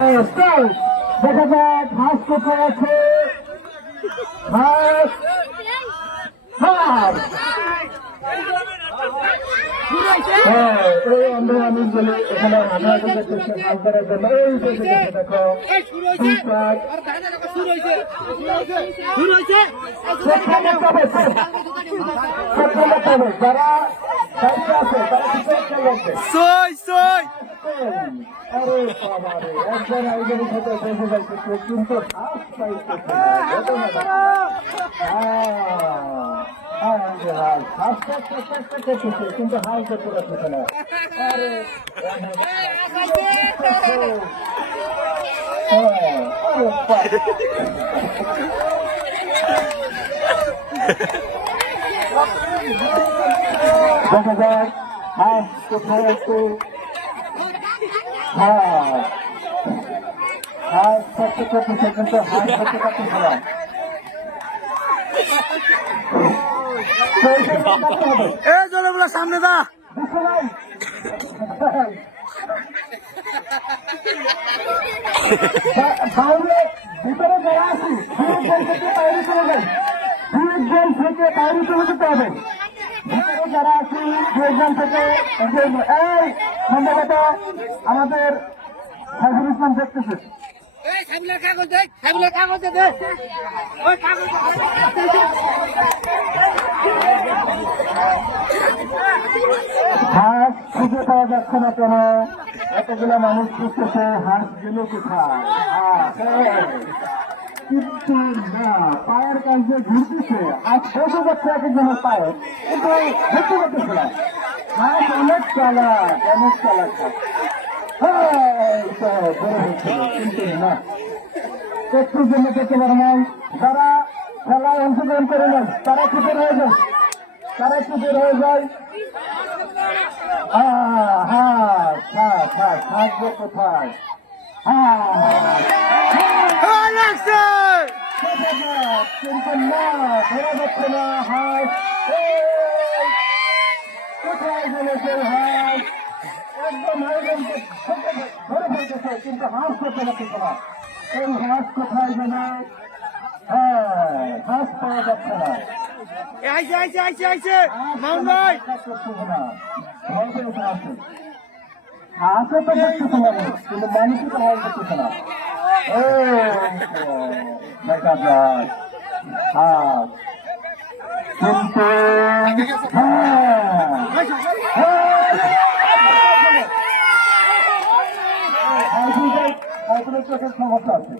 দেখা যাক হাঁস কোথায় আছে। হাঁস হাঁস এই আমরা আমি বলি এখানে আমরা দেখতেছি হাঁস ধরার জন্য এই দেখো যারা আছে তারা আরে বাবা রে একজন আইজনের সাথে বসে যাইতেছে কিন্তু হাঁস পাইতেছে কিন্তু হাঁস দেখতে পাচ্ছে না। দেখা যাক হাঁস কোথায় আছে। হাঁস করতে করতেছে কিন্তু হাঁস করতে পারতেছে না। সামনে দা ভিতরে যারা আছি থেকে বাইরে চলে যাই, থেকে বাইরে চলে যেতে হবে। ভিতরে যারা আছি থেকে এই সম্ভবত আমাদের সাইফুল ইসলাম দেখতেছে। হাঁস খুঁজে পাওয়া যাচ্ছে না কেন? এতগুলা মানুষ খুঁজতেছে, হাঁস গেল কোথায়? কিন্তু না, পায়ের কাছে ঘুরতেছে আর বসে যাচ্ছে এক একজনের পায়ে, কিন্তু দেখতে পারতেছে না। হাঁস অনেক চালাক, অনেক চালাক কিন্তু না, একটুর জন্য দেখতে পারে নাই। যারা খেলায় অংশগ্রহণ করে নেয় তারা কি বের হয়ে যায়, তারা একটু বের হয়ে যায়। থাকবে কোথায়? কিন্তু না, ধরা যাচ্ছে না। হাঁস কোথায় গেলে সেই হাঁস? একদম আয়োজনকে ধরে ফেলতেছে কিন্তু হাঁস করতে পারতেছে না। এই হাঁস কোথায় গেলে? হাঁস পাওয়া যাচ্ছে না। হাঁসও তো দেখতেছে না, কিন্তু মানুষই তো হাঁস দেখতেছে না। দেখা যায় হাঁস কিন্তু চোখের সমস্যা আছে।